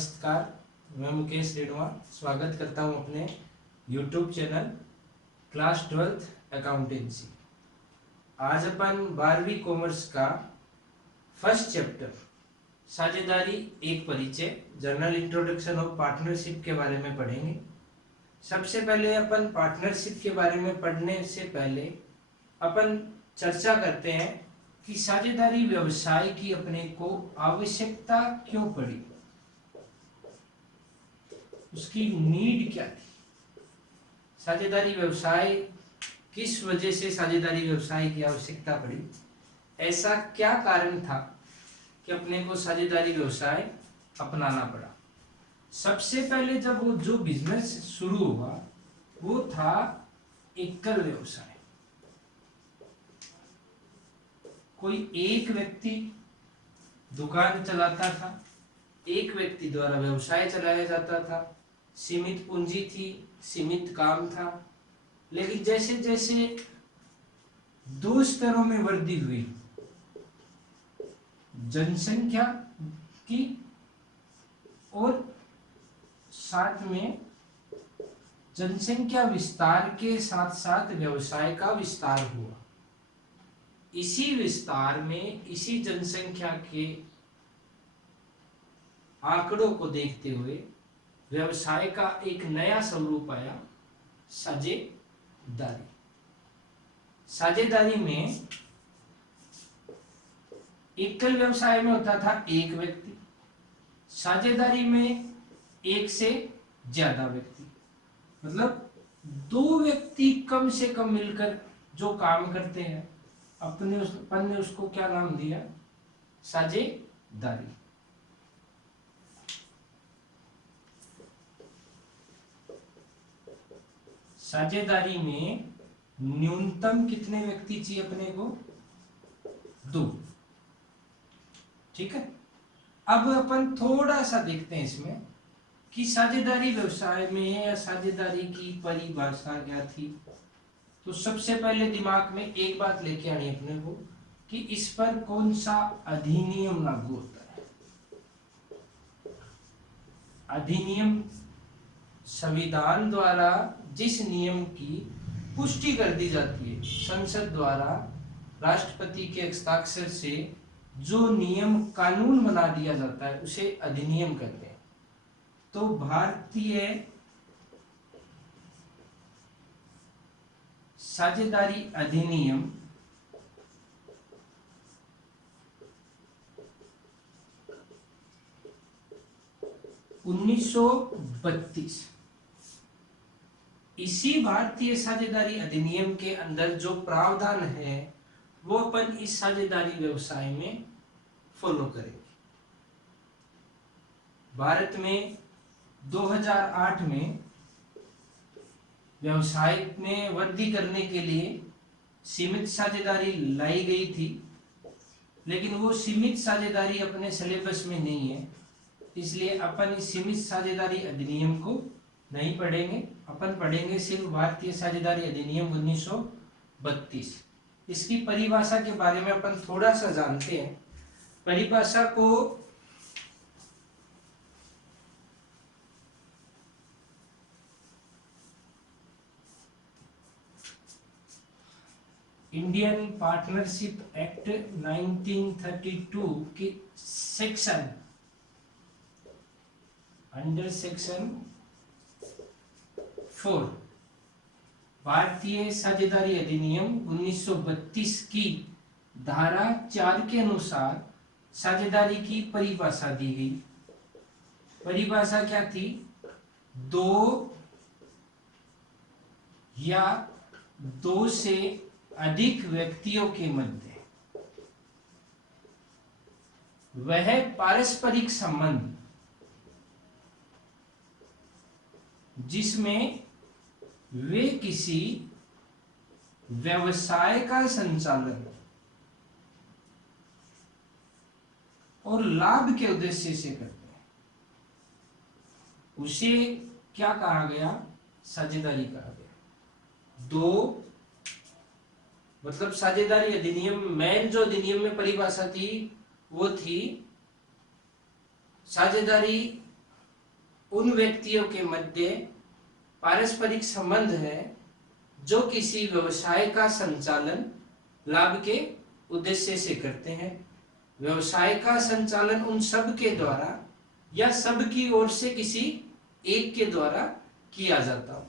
नमस्कार, मैं मुकेश रेणुआ स्वागत करता हूं अपने YouTube channel class 12th accountancy. आज अपन 12वीं कॉमर्स का फर्स्ट चैप्टर साझेदारी एक परिचय जर्नल इंट्रोडक्शन ऑफ पार्टनरशिप के बारे में पढ़ेंगे। सबसे पहले अपन पार्टनरशिप के बारे में पढ़ने से पहले अपन चर्चा करते हैं कि साझेदारी व्यवसाय की अपने को आवश्यकता क्यों पड़ी, उसकी नीड क्या थी। साझेदारी व्यवसाय किस वजह से साझेदारी व्यवसाय की आवश्यकता पड़ी, ऐसा क्या कारण था कि अपने को साझेदारी व्यवसाय अपनाना पड़ा। सबसे पहले जब वो जो बिजनेस शुरू हुआ वो था एकल व्यवसाय। कोई एक व्यक्ति दुकान चलाता था, एक व्यक्ति द्वारा व्यवसाय चलाया जाता था, सीमित पूंजी थी, सीमित काम था। लेकिन जैसे जैसे दो स्तरों में वृद्धि हुई, जनसंख्या की और साथ में जनसंख्या विस्तार के साथ साथ व्यवसाय का विस्तार हुआ। इसी विस्तार में, इसी जनसंख्या के आंकड़ों को देखते हुए व्यवसाय का एक नया स्वरूप आया, साझेदारी। साझेदारी में एकल व्यवसाय में होता था एक व्यक्ति, साझेदारी में एक से ज्यादा व्यक्ति, मतलब दो व्यक्ति कम से कम मिलकर जो काम करते हैं। अपन ने उसको क्या नाम दिया, साझेदारी। साझेदारी में न्यूनतम कितने व्यक्ति चाहिए अपने को, दो। ठीक है। अब अपन थोड़ा सा देखते हैं इसमें कि साझेदारी व्यवसाय में या साझेदारी की परिभाषा क्या थी। तो सबसे पहले दिमाग में एक बात लेके आनी अपने को कि इस पर कौन सा अधिनियम लागू होता है। अधिनियम संविधान द्वारा जिस नियम की पुष्टि कर दी जाती है, संसद द्वारा राष्ट्रपति के हस्ताक्षर से जो नियम कानून बना दिया जाता है उसे अधिनियम कहते हैं। तो भारतीय साझेदारी अधिनियम 1932, इसी भारतीय साझेदारी अधिनियम के अंदर जो प्रावधान है वो अपन इस साझेदारी व्यवसाय में फॉलो करेंगे। भारत में 2008 में व्यवसाय में वृद्धि करने के लिए सीमित साझेदारी लाई गई थी, लेकिन वो सीमित साझेदारी अपने सिलेबस में नहीं है, इसलिए अपन इस सीमित साझेदारी अधिनियम को नहीं पढ़ेंगे। अपन पढ़ेंगे सिर्फ भारतीय साझेदारी अधिनियम 1932। इसकी परिभाषा के बारे में अपन थोड़ा सा जानते हैं। परिभाषा को इंडियन पार्टनरशिप एक्ट 1932 की सेक्शन अंडर सेक्शन 4 भारतीय साझेदारी अधिनियम 1932 की धारा 4 के अनुसार साझेदारी की परिभाषा दी गई। परिभाषा क्या थी, दो या दो से अधिक व्यक्तियों के मध्य वह पारस्परिक संबंध जिसमें वे किसी व्यवसाय का संचालन और लाभ के उद्देश्य से करते हैं, उसे क्या कहा गया, साझेदारी कहा गया। दो मतलब साझेदारी अधिनियम मेन जो अधिनियम में परिभाषा थी वो थी साझेदारी उन व्यक्तियों के मध्य पारस्परिक संबंध है जो किसी व्यवसाय का संचालन लाभ के उद्देश्य से करते हैं। व्यवसाय का संचालन उन सब के द्वारा या सब की ओर से किसी एक के द्वारा किया जाता हो।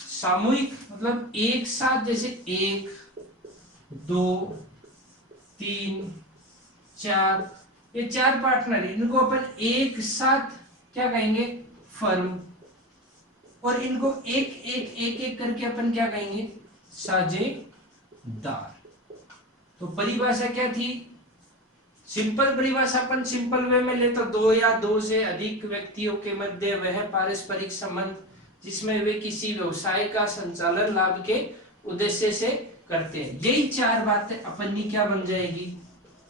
सामूहिक मतलब एक साथ, जैसे 1 2 3 4, ये 4 पार्टनर, इनको अपन एक साथ क्या कहेंगे, फर्म। और इनको एक करके अपन क्या कहेंगे, साझेदार। तो परिभाषा क्या थी, सिंपल परिभाषा अपन सिंपल वे में ले तो 2 या 2 से अधिक व्यक्तियों के मध्य वह पारस्परिक संबंध जिसमें वे किसी व्यवसाय का संचालन लाभ के उद्देश्य से करते हैं। यही 4 बातें अपन की क्या बन जाएगी,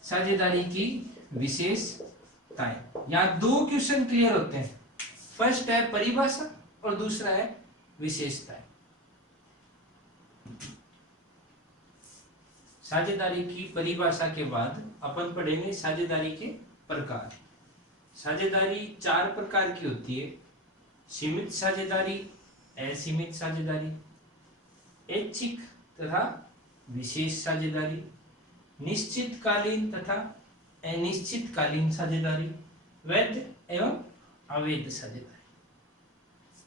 साझेदारी की विशेषताएं। यहाँ 2 क्वेश्चन क्लियर होते हैं, फर्स्ट है परिभाषा और दूसरा है विशेषताएं। साझेदारी की परिभाषा के बाद अपन पढ़ेंगे साझेदारी के प्रकार। साझेदारी 4 प्रकार की होती है, सीमित साझेदारी, असीमित साझेदारी, ऐच्छिक तथा विशेष साझेदारी, निश्चितकालीन तथा अनिश्चितकालीन साझेदारी, वैध एवं अवैध साझेदारी।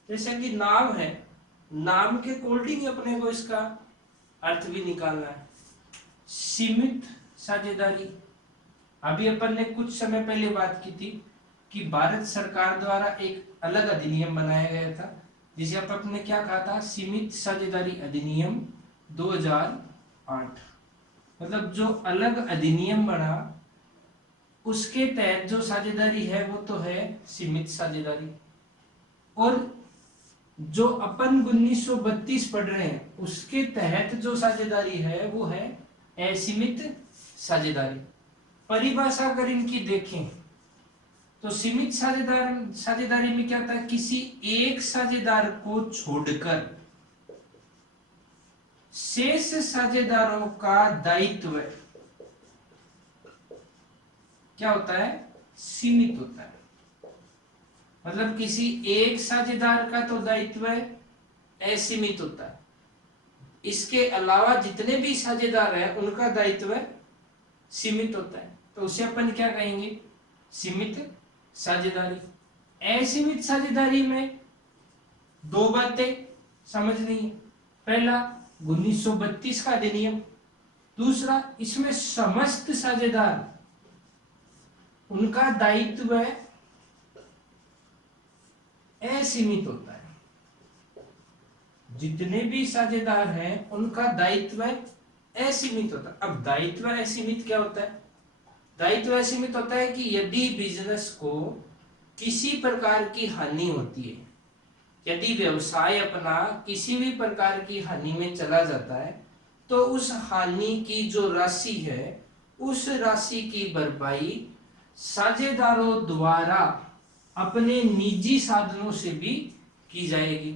जैसे कि नाम है, नाम के अकॉर्डिंग अपने को इसका अर्थ भी निकालना है। सीमित साझेदारी, अभी अपन ने कुछ समय पहले बात की थी कि भारत सरकार द्वारा एक अलग अधिनियम बनाया गया था जिसे अपन ने क्या कहा था, सीमित साझेदारी अधिनियम 2008। मतलब जो अलग अधिनियम बना उसके तहत जो साझेदारी है वो तो है सीमित साझेदारी, और जो अपन 1932 पढ़ रहे हैं उसके तहत जो साझेदारी है वो है असीमित साझेदारी। परिभाषा अगर इनकी देखें तो सीमित साझेदारी में क्या होता है, किसी एक साझेदार को छोड़कर शेष साझेदारों का दायित्व क्या होता है, सीमित होता है। मतलब किसी एक साझेदार का तो दायित्व असीमित होता है, इसके अलावा जितने भी साझेदार हैं उनका दायित्व सीमित होता है, तो उसे अपन क्या कहेंगे, सीमित साझेदारी। असीमित साझेदारी में 2 बातें समझनी है, पहला 1932 का अधिनियम, दूसरा इसमें समस्त साझेदार उनका दायित्व असीमित होता है। जितने भी साझेदार हैं उनका दायित्व असीमित होता है। अब दायित्व असीमित क्या होता है, दायित्व असीमित होता है कि यदि बिजनेस को किसी प्रकार की हानि होती है, यदि व्यवसाय अपना किसी भी प्रकार की हानि में चला जाता है, तो उस हानि की जो राशि है उस राशि की भरपाई साझेदारों द्वारा अपने निजी साधनों से भी की जाएगी।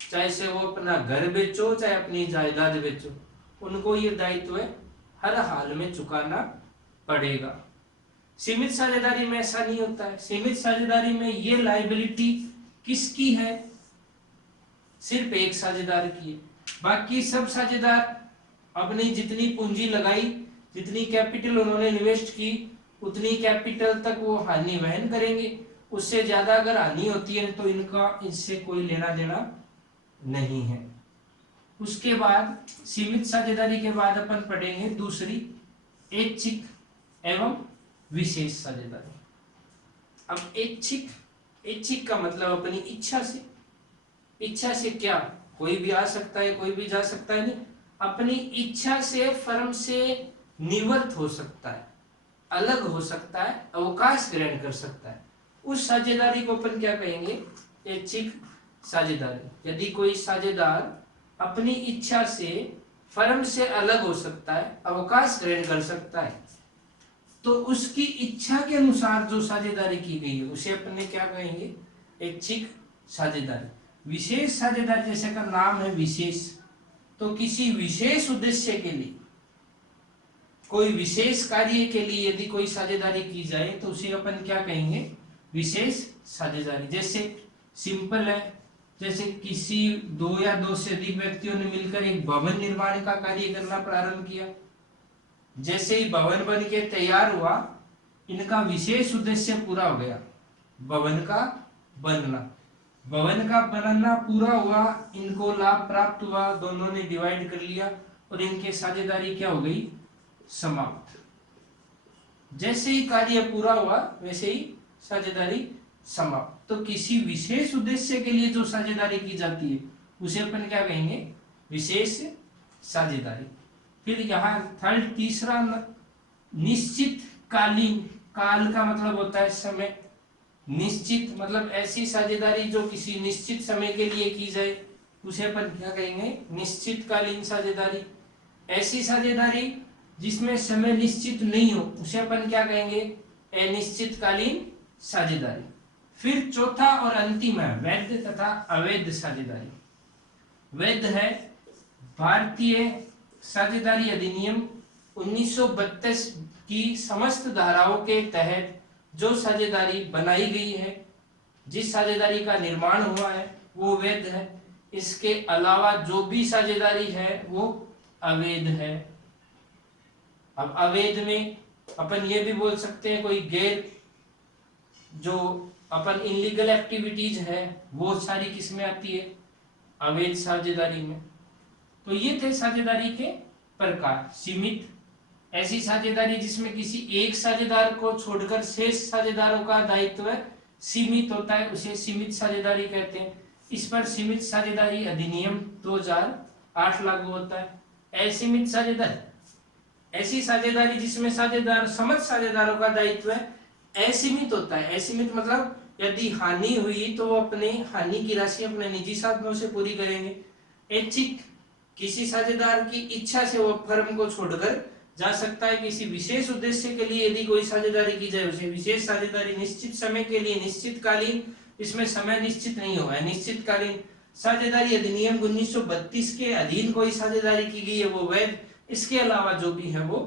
चाहे से वो अपना घर बेचो चाहे अपनी जायदाद बेचो, उनको ये दायित्व हर हाल में चुकाना पड़ेगा। सीमित साझेदारी में ऐसा नहीं होता है। सीमित साझेदारी में ये लायबिलिटी किसकी है, सिर्फ एक साझेदार की है। बाकी सब साझेदार अपनी जितनी पूंजी लगाई, जितनी कैपिटल उन्होंने इन्वेस्ट की, उतनी कैपिटल तक वो हानि वहन करेंगे। उससे ज्यादा अगर हानि होती है तो इनका इससे कोई लेना देना नहीं है। उसके बाद सीमित साझेदारी के बाद अपन पढ़ेंगे दूसरी ऐच्छिक एवं विशेष साझेदारी। अब ऐच्छिक का मतलब अपनी इच्छा से। इच्छा से क्या, कोई भी आ सकता है कोई भी जा सकता है, नहीं, अपनी इच्छा से फर्म से निवृत्त हो सकता है, अलग हो सकता है, अवकाश ग्रहण कर सकता है। उस साझेदारी को अपन क्या कहेंगे, ऐच्छिक साझेदारी। यदि कोई साझेदार अपनी इच्छा से फर्म से अलग हो सकता है, अवकाश ग्रहण कर सकता है, तो उसकी इच्छा के अनुसार जो साझेदारी की गई है उसे अपन ने क्या कहेंगे, ऐच्छिक साझेदारी। विशेष साझेदारी जैसे का नाम है विशेष, तो किसी विशेष उद्देश्य के लिए, कोई विशेष कार्य के लिए यदि कोई साझेदारी की जाए तो उसे अपन क्या कहेंगे, विशेष साझेदारी। जैसे सिंपल है, जैसे किसी दो या दो से अधिक व्यक्तियों ने मिलकर एक भवन निर्माण का कार्य करना प्रारंभ किया। जैसे ही भवन बन के तैयार हुआ, इनका विशेष उद्देश्य पूरा हो गया, भवन का बनना। भवन का बनना पूरा हुआ, इनको लाभ प्राप्त हुआ, दोनों ने डिवाइड कर लिया और इनके साझेदारी क्या हो गई, समाप्त। जैसे ही कार्य पूरा हुआ वैसे ही साझेदारी समाप्त। तो किसी विशेष उद्देश्य के लिए जो साझेदारी की जाती है उसे अपन क्या कहेंगे, विशेष साझेदारी। फिर यहाँ थर्ड तीसरा, निश्चित कालीन, काल का मतलब होता है समय, निश्चित मतलब ऐसी साझेदारी जो किसी निश्चित समय के लिए की जाए उसे अपन क्या कहेंगे, निश्चित कालीन साझेदारी। ऐसी साझेदारी जिसमें समय निश्चित नहीं हो उसे अपन क्या कहेंगे, अनिश्चित कालीन साझेदारी। फिर चौथा और अंतिम है वैध तथा अवैध साझेदारी। वैध है भारतीय साझेदारी अधिनियम 1932 की समस्त धाराओं के तहत जो साझेदारी बनाई गई है, जिस साझेदारी का निर्माण हुआ है वो वैध है। इसके अलावा जो भी साझेदारी है वो अवैध है। अब अवैध में अपन ये भी बोल सकते हैं कोई गैर, जो अपन इनलीगल एक्टिविटीज है वो सारी किसमें आती है, अवैध साझेदारी में। तो ये थे साझेदारी के प्रकार। सीमित, ऐसी साझेदारी जिसमें किसी एक साझेदार को छोड़कर शेष साझेदारों का दायित्व सीमित होता है उसे सीमित साझेदारी कहते हैं। इस पर सीमित साझेदारी अधिनियम 2008 लागू होता है। असीमित साझेदारी, ऐसी साझेदारी जिसमें साझेदार समस्त साझेदारों का दायित्व असीमित होता है। असीमित मतलब यदि हानि हुई तो वो अपने हानि की राशि अपने निजी साधनों से पूरी करेंगे। ऐच्छिक, किसी साझेदार की इच्छा से वो फर्म को छोड़कर जा सकता है। किसी विशेष उद्देश्य के लिए यदि कोई साझेदारी की जाए उसे विशेष साझेदारी। निश्चित समय के लिए, निश्चित कालीन, इसमें समय निश्चित नहीं होगा, निश्चित कालीन साझेदारी अधिनियम 1932 के अधीन कोई साझेदारी की गई है वो वैध। इसके अलावा जो भी है वो